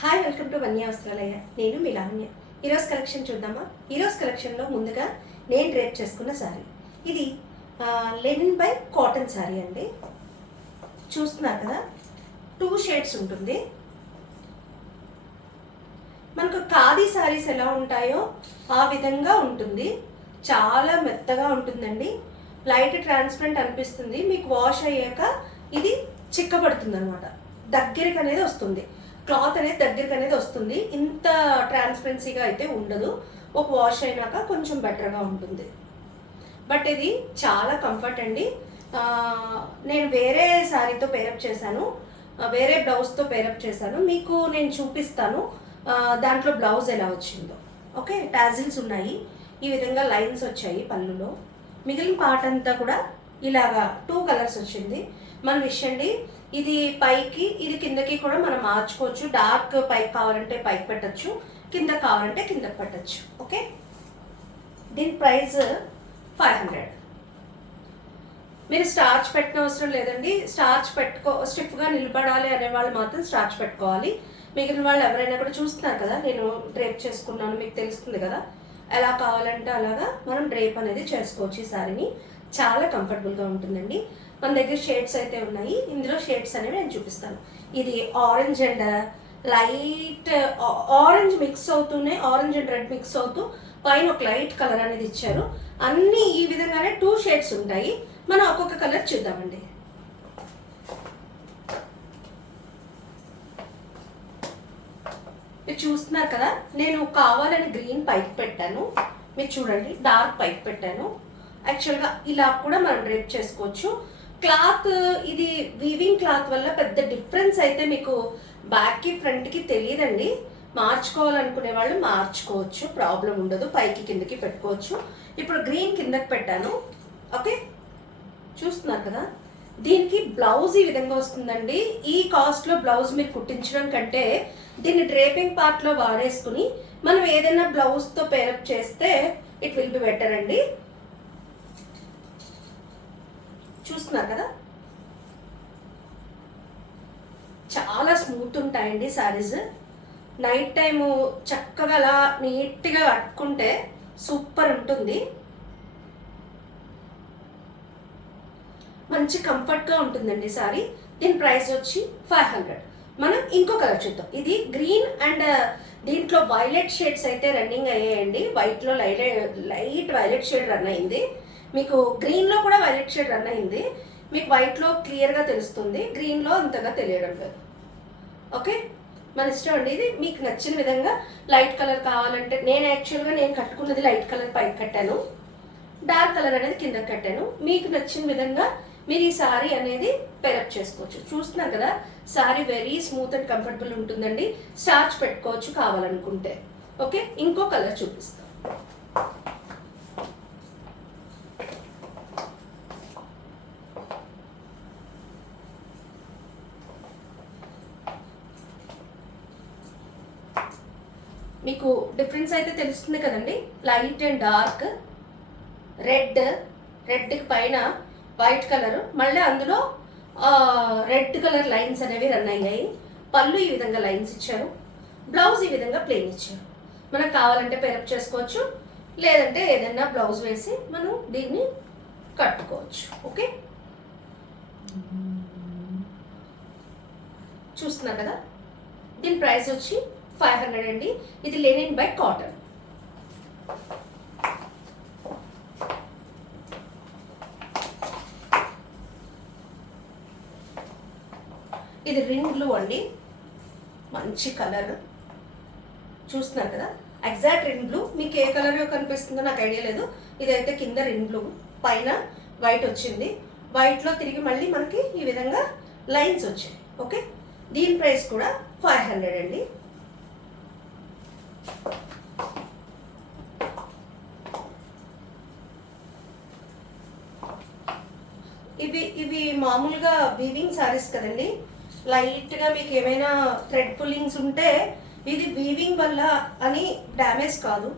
Hi, welcome to వన్య వస్త్రాలయ. నేను మీ లావణ్య. ఈరోజు కలెక్షన్ చూద్దామా? ఈరోజు కలెక్షన్లో ముందుగా నేను డ్రేప్ చేసుకున్న శారీ. ఇది లెనిన్ బై కాటన్ శారీ అండి. చూస్తున్నారు కదా, 2 షేడ్స్ ఉంటుంది. మనకు ఖాదీ శారీస్ ఎలా ఉంటాయో ఆ విధంగా ఉంటుంది. చాలా మెత్తగా ఉంటుందండి. లైట్ ట్రాన్స్పరెంట్ అనిపిస్తుంది. మీకు వాష్ అయ్యాక ఇది చిక్కబడుతుంది అనమాట. దగ్గరికి అనేది వస్తుంది. క్లాత్ అనేది దగ్గరికి అనేది వస్తుంది. ఇంత ట్రాన్స్పరెన్సీగా అయితే ఉండదు. ఒక వాష్ అయినాక కొంచెం బెటర్గా ఉంటుంది. బట్ ఇది చాలా కంఫర్ట్ అండి. నేను వేరే శారీతో పేరప్ చేశాను, వేరే బ్లౌజ్తో పేరప్ చేశాను. మీకు నేను చూపిస్తాను దాంట్లో బ్లౌజ్ ఎలా వచ్చిందో. ఓకే, టాజిల్స్ ఉన్నాయి, ఈ విధంగా లైన్స్ వచ్చాయి పళ్ళులో. మిగిలిన పార్ట్ అంతా కూడా ఇలాగా 2 కలర్స్ వచ్చింది. మన విషయం అండి, ఇది పైకి ఇది కిందకి కూడా మనం మార్చుకోవచ్చు. డార్క్ పైకి కావాలంటే పైకి పెట్టచ్చు, కింద కావాలంటే కిందకి పెట్టచ్చు. ఓకే, దీని ప్రైస్ 500. మీరు స్టార్చ్ పెట్టిన అవసరం లేదండి. స్టార్చ్ స్టిఫ్గా నిలబడాలి అనే వాళ్ళు మాత్రం స్టార్చ్ పెట్టుకోవాలి. మిగిలిన వాళ్ళు ఎవరైనా కూడా చూస్తున్నారు కదా, నేను డ్రేప్ చేసుకున్నాను, మీకు తెలుస్తుంది కదా. ఎలా కావాలంటే అలాగా మనం డ్రేప్ అనేది చేసుకోవచ్చు. ఈ సారీని చాలా కంఫర్టబుల్గా ఉంటుందండి. మన దగ్గర షేడ్స్ అయితే ఉన్నాయి. ఇందులో షేడ్స్ అనేవి నేను చూపిస్తాను. ఇది orange and light orange mix అవుతూనే, ఆరెంజ్ అండ్ రెడ్ మిక్స్ అవుతూ పైన ఒక లైట్ కలర్ అనేది ఇచ్చారు. అన్నీ ఈ విధంగానే 2 షేడ్స్ ఉంటాయి. మనం ఒక్కొక్క కలర్ చూద్దామండి. మీరు చూస్తున్నారు కదా, నేను కావాలని గ్రీన్ పైకి పెట్టాను. మీరు చూడండి, డార్క్ పైకి పెట్టాను. యాక్చువల్గా ఇలా కూడా మనం డ్రేప్ చేసుకోవచ్చు. క్లాత్ ఇది వీవింగ్ క్లాత్ వల్ల పెద్ద డిఫరెన్స్ అయితే మీకు బ్యాక్కి ఫ్రంట్కి తెలియదండి. మార్చుకోవాలనుకునే వాళ్ళు మార్చుకోవచ్చు, ప్రాబ్లం ఉండదు. పైకి కిందకి పెట్టుకోవచ్చు. ఇప్పుడు గ్రీన్ కిందకి పెట్టాను. ఓకే, చూస్తున్నారు కదా, దీనికి బ్లౌజ్ ఈ విధంగా వస్తుందండి. ఈ కాస్ట్లో బ్లౌజ్ మీరు కుట్టించడం కంటే దీన్ని డ్రేపింగ్ పార్ట్లో వాడేసుకుని మనం ఏదైనా బ్లౌజ్తో పేరప్ చేస్తే ఇట్ విల్ బి బెటర్ అండి. చూస్తున్నారు కదా, చాలా స్మూత్ ఉంటాయండి శారీస్. నైట్ టైము చక్కగా అలా నీట్గా కట్టుకుంటే సూపర్ ఉంటుంది. మంచి కంఫర్ట్గా ఉంటుందండి శారీ. దీని ప్రైస్ వచ్చి 500. మనం ఇంకో కలర్ చూద్దాం. ఇది గ్రీన్ అండ్ దీంట్లో వైలెట్ షేడ్స్ అయితే రన్నింగ్ అయ్యాయండి. వైట్లో లైట్ వైలెట్ షేడ్ రన్ అయింది. మీకు గ్రీన్లో కూడా వైలెట్ షేడ్ రన్ అయింది. మీకు వైట్లో క్లియర్గా తెలుస్తుంది, గ్రీన్లో అంతగా తెలియడం లేదు. ఓకే, మన ఇష్టం అండి. ఇది మీకు నచ్చిన విధంగా లైట్ కలర్ కావాలంటే, నేను కట్టుకున్నది లైట్ కలర్ పైకి కట్టాను, డార్క్ కలర్ అనేది కిందకి కట్టాను. మీకు నచ్చిన విధంగా మీరు ఈ శారీ అనేది పేరప్ చేసుకోవచ్చు. చూస్తున్నారు కదా, sari very smooth and comfortable ఉంటుందండి. స్టార్చ్ పెట్టుకోవచ్చు కావాలనుకుంటే. ఓకే, ఇంకో కలర్ చూపిస్తాను. మీకు డిఫరెన్స్ అయితే తెలుస్తుంది కదండి. లైట్ అండ్ డార్క్, రెడ్కి పైన వైట్ కలర్, మళ్ళీ అందులో రెడ్ కలర్ లైన్స్ అనేవి రన్ అయ్యాయి. పళ్ళు ఈ విధంగా లైన్స్ ఇచ్చారు, బ్లౌజ్ ఈ విధంగా ప్లెయిన్ ఇచ్చారు. మనకు కావాలంటే పేరప్ చేసుకోవచ్చు, లేదంటే ఏదైనా బ్లౌజ్ వేసి మనం దీన్ని కట్టుకోవచ్చు. ఓకే, చూస్తున్నారు కదా, దీని ప్రైస్ వచ్చి 500 అండి. ఇది లెనిన్ బై కాటన్. ఇది రింగ్ బ్లూ అండి, మంచి కలర్. చూస్తున్నారు కదా, ఎగ్జాక్ట్ రింగ్ బ్లూ. మీకు ఏ కలర్ కనిపిస్తుందో నాకు ఐడియా లేదు. ఇదైతే కింద రింగ్ బ్లూ, పైన వైట్ వచ్చింది. వైట్లో తిరిగి మళ్ళీ మనకి ఈ విధంగా లైన్స్ వచ్చాయి. ఓకే, దీని ప్రైస్ కూడా 500 అండి. ఇవి మామూలుగా వీవింగ్ శారీస్ కదండి. లైట్గా మీకు ఏమైనా థ్రెడ్ పుల్లింగ్స్ ఉంటే ఇది వీవింగ్ వల్ల అని డ్యామేజ్ కాదు.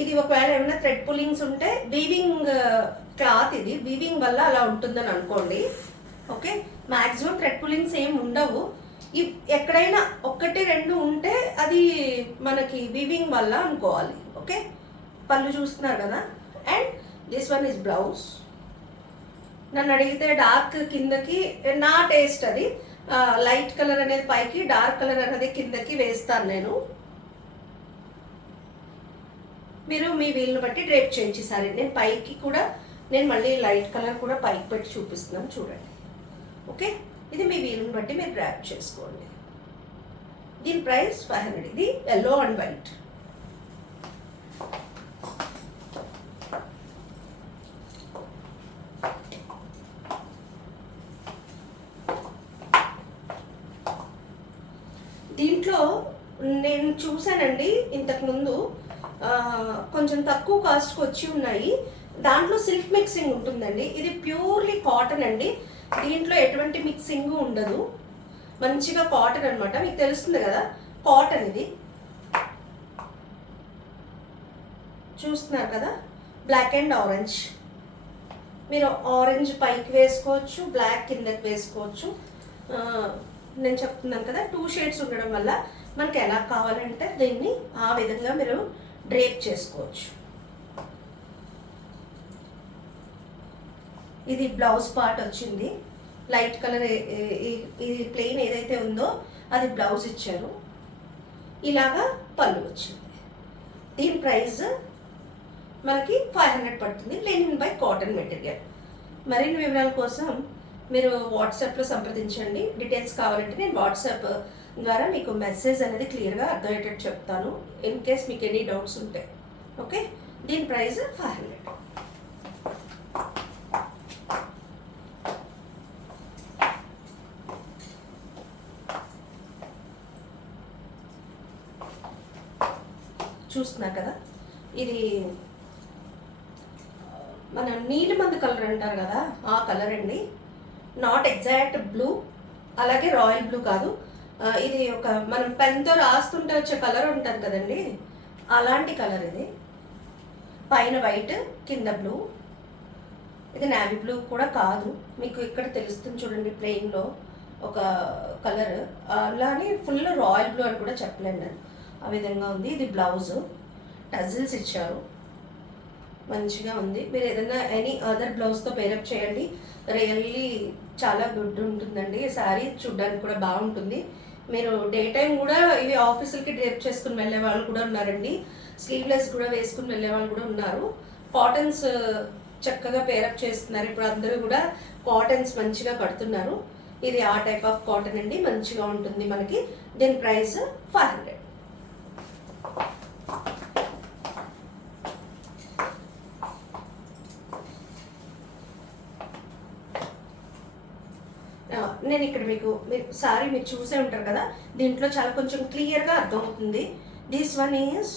ఇది ఒకవేళ ఏమైనా థ్రెడ్ పుల్లింగ్స్ ఉంటే వీవింగ్ క్లాత్, ఇది వీవింగ్ వల్ల అలా ఉంటుందని అనుకోండి. ఓకే, మ్యాక్సిమం థ్రెడ్ పుల్లింగ్స్ ఏం ఉండవు. ఎక్కడైనా ఒకటి రెండు ఉంటే అది మనకి వీవింగ్ వల్ల అనుకోవాలి. ఓకే, పళ్ళు చూస్తున్నారు కదా. And this one is blouse. నన్ను అడిగితే డార్క్ కిందకి, నా టేస్ట్ అది, లైట్ కలర్ అనేది పైకి, డార్క్ కలర్ అనేది కిందకి వేస్తాను నేను. మీరు మీ వీలుని బట్టి డ్రేప్ చేయించి సారీ. నేను పైకి కూడా నేను మళ్ళీ లైట్ కలర్ కూడా పైకి పెట్టి చూపిస్తున్నాను చూడండి. ఓకే, ఇది మీ వీలుని బట్టి మీరు డ్రాప్ చేసుకోండి. దీని ప్రైస్ 500. ఇది ఎల్లో అండ్ వైట్. దీంట్లో నేను చూసానండి ఇంతకుముందు, కొంచెం తక్కువ కాస్ట్కి వచ్చి ఉన్నాయి. దాంట్లో సిల్క్ మిక్సింగ్ ఉంటుందండి. ఇది ప్యూర్లీ కాటన్ అండి. దీంట్లో ఎటువంటి మిక్సింగ్ ఉండదు. మంచిగా కాటన్ అనమాట. మీకు తెలుస్తుంది కదా కాటన్. ఇది చూస్తున్నారు కదా, బ్లాక్ అండ్ ఆరెంజ్. మీరు ఆరెంజ్ పైకి వేసుకోవచ్చు, బ్లాక్ కిందకి వేసుకోవచ్చు. నేను చెప్తున్నాను కదా 2 షేడ్స్ ఉండడం వల్ల మనకి ఎలా కావాలంటే దీన్ని ఆ విధంగా మీరు డ్రేప్ చేసుకోవచ్చు. ఇది బ్లౌజ్ పార్ట్ వచ్చింది. లైట్ కలర్ ఇది ప్లెయిన్ ఏదైతే ఉందో అది బ్లౌజ్ ఇచ్చారు. ఇలాగా పళ్ళు వచ్చింది. దీని ప్రైస్ మనకి 500 పడుతుంది. Lenin by cotton material. మరిన్ని వివరాల కోసం మీరు వాట్సాప్లో సంప్రదించండి. డీటెయిల్స్ కావాలంటే నేను వాట్సాప్ ద్వారా మీకు మెసేజ్ అనేది క్లియర్గా అర్థమయ్యేటట్టు చెప్తాను, ఇన్ కేస్ మీకు ఎనీ డౌట్స్ ఉంటే. ఓకే, దీని ప్రైస్ 500. చూస్తున్నారు కదా, ఇది మన నీలిమందు కలర్ అంటారు కదా, ఆ కలర్ అండి. నాట్ ఎగ్జాక్ట్ బ్లూ, అలాగే రాయల్ బ్లూ కాదు. ఇది ఒక మనం పెన్తో రాస్తుంటే వచ్చే కలర్ ఉంటుంది కదండి, అలాంటి కలర్ ఇది. పైన వైట్, కింద బ్లూ. ఇది నావీ బ్లూ కూడా కాదు, మీకు ఇక్కడ తెలుస్తుంది చూడండి ప్లెయిన్లో ఒక కలర్. అలానే ఫుల్ రాయల్ బ్లూ అని కూడా చెప్పలేను నేను, ఆ విధంగా ఉంది. ఇది బ్లౌజ్, టజిల్స్ ఇచ్చారు, మంచిగా ఉంది. మీరు ఏదైనా ఎనీ అదర్ బ్లౌజ్తో పేరప్ చేయండి, రియల్లీ చాలా గుడ్ ఉంటుందండి. శారీ చూడడానికి కూడా బాగుంటుంది. మీరు డే టైం కూడా ఇవి ఆఫీసులకి డ్రేప్ చేసుకుని వెళ్ళే వాళ్ళు కూడా ఉన్నారండి. స్లీవ్లెస్ కూడా వేసుకుని వెళ్ళే వాళ్ళు కూడా ఉన్నారు. కాటన్స్ చక్కగా పేరప్ చేస్తున్నారు. ఇప్పుడు అందరూ కూడా కాటన్స్ మంచిగా కడుతున్నారు. ఇది ఆ టైప్ ఆఫ్ కాటన్ అండి, మంచిగా ఉంటుంది మనకి. దీని ప్రైస్ 500. నేను ఇక్కడ మీకు సారీ మీరు చూసే ఉంటారు కదా, దీంట్లో చాలా కొంచెం క్లియర్గా అర్థమవుతుంది. This one is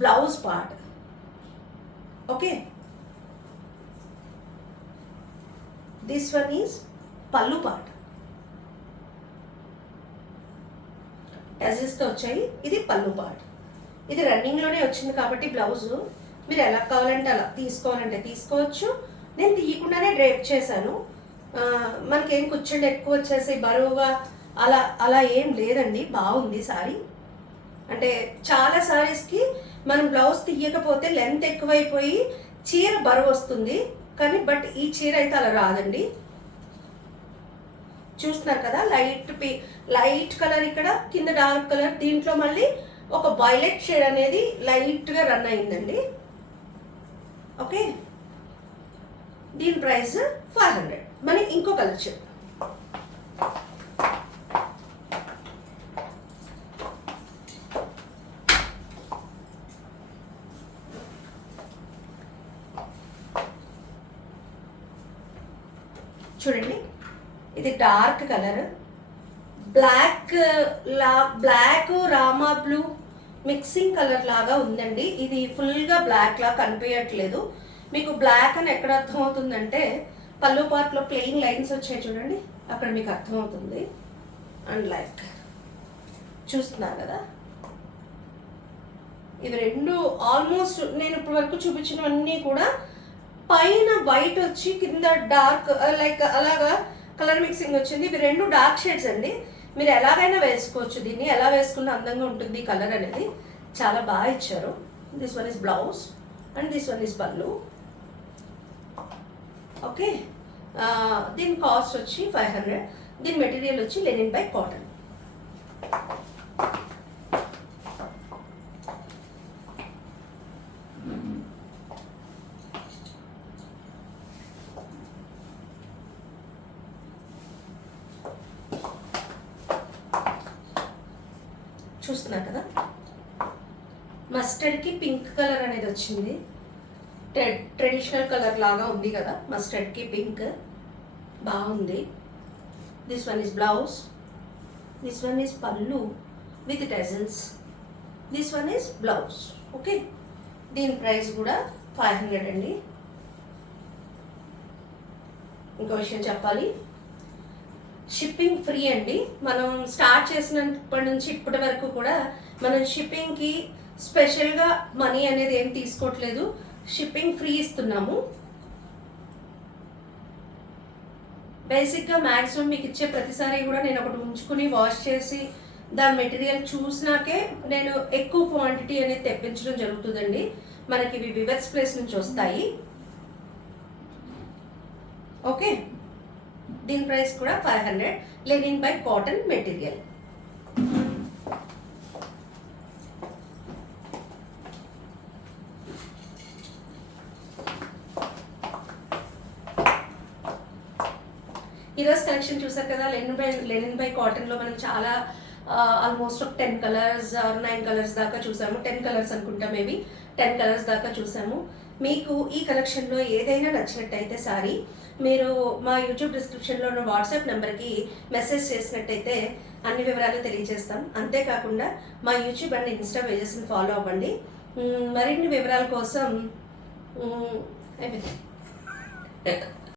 blouse part. Okay, this one is పళ్ళు పార్ట్. టజిల్స్తో వచ్చాయి. ఇది పళ్ళు పార్ట్. ఇది రన్నింగ్లోనే వచ్చింది కాబట్టి బ్లౌజు మీరు ఎలా కావాలంటే అలా తీసుకోవాలంటే తీసుకోవచ్చు. నేను తీయకుండానే డ్రేప్ చేశాను. మనకేం కూర్చోండి ఎక్కువ వచ్చేసి బరువుగా అలా అలా ఏం లేదండి, బాగుంది సారీ. అంటే చాలా సారీస్కి మనం బ్లౌజ్ తీయకపోతే లెంత్ ఎక్కువైపోయి చీర బరువు వస్తుంది, కానీ బట్ ఈ చీర అయితే అలా రాదండి. చూస్తున్నారు కదా, లైట్ కలర్ ఇక్కడ, కింద డార్క్ కలర్. దీంట్లో మళ్ళీ ఒక వైలెట్ షేడ్ అనేది లైట్గా రన్ అయిందండి. ఓకే, దీని ప్రైస్ 500. మరి ఇంకో కలర్ చెప్పు. చూడండి, ఇది డార్క్ కలర్, బ్లాక్ రామా బ్లూ మిక్సింగ్ కలర్ లాగా ఉందండి. ఇది ఫుల్గా బ్లాక్ లా కనిపించట్లేదు. మీకు బ్లాక్ అని ఎక్కడ అర్థమవుతుందంటే పళ్ళు పార్ట్లో ప్లెయిన్ లైన్స్ వచ్చాయి చూడండి, అక్కడ మీకు అర్థమవుతుంది. అండ్ లైక్ చూస్తున్నారు కదా, ఇవి రెండు ఆల్మోస్ట్ నేను ఇప్పటి వరకు చూపించినవన్నీ కూడా పైన వైట్ వచ్చి కింద డార్క్ లైక్ అలాగా కలర్ మిక్సింగ్ వచ్చింది. ఇవి రెండు డార్క్ షేడ్స్ అండి. మీరు ఎలాగైనా వేసుకోవచ్చు, దీన్ని ఎలా వేసుకున్న అందంగా ఉంటుంది కలర్ అనేది. చాలా బాగా ఇచ్చారు. This one is blouse and this one is పళ్ళు. ఓకే, దీని కాస్ట్ వచ్చి 500. దీని మెటీరియల్ వచ్చి లెనిన్ బై కాటన్. చూస్తున్నారు కదా, మస్టర్డ్కి పింక్ కలర్ అనేది వచ్చింది. ట్రెడిషనల్ కలర్ లాగా ఉంది కదా, మస్టర్డ్కి పింక్ బాగుంది. This one is blouse, this one is pallu with tassels, this one is blouse. Okay, దీని ప్రైస్ కూడా 500 అండి. ఇంకో విషయం చెప్పాలి, షిప్పింగ్ ఫ్రీ అండి. మనం స్టార్ట్ చేసినప్పటి నుంచి ఇప్పటి వరకు కూడా మనం షిప్పింగ్కి స్పెషల్గా మనీ అనేది ఏం తీసుకోవట్లేదు, షిప్పింగ్ ఫ్రీ ఇస్తున్నాము. బేసిక్గా మ్యాక్సిమం మీకు ఇచ్చే ప్రతిసారి కూడా నేను ఒకటి ఉంచుకుని వాష్ చేసి దాని మెటీరియల్ చూసినాకే నేను ఎక్కువ క్వాంటిటీ అనేది తెప్పించడం జరుగుతుందండి. మనకి ఇవి వివర్స్ ప్లేస్ నుంచి వస్తాయి. ఓకే, దీని ప్రైస్ కూడా 500. Lenin by cotton material. ఈరోజు కలెక్షన్ చూసారు కదా, లెనిన్ బై కాటన్లో మనం చాలా ఆల్మోస్ట్ ఒక 10 కలర్స్ 9 కలర్స్ దాకా చూసాము. 10 కలర్స్ అనుకుంటా, మేబీ 10 కలర్స్ దాకా చూసాము. మీకు ఈ కలెక్షన్లో ఏదైనా నచ్చినట్టయితే సారీ మీరు మా యూట్యూబ్ డిస్క్రిప్షన్లో ఉన్న వాట్సాప్ నెంబర్కి మెసేజ్ చేసినట్టయితే అన్ని వివరాలు తెలియజేస్తాం. అంతేకాకుండా మా యూట్యూబ్ అండ్ ఇన్స్టా పేజెస్ని ఫాలో అవ్వండి. మరిన్ని వివరాల కోసం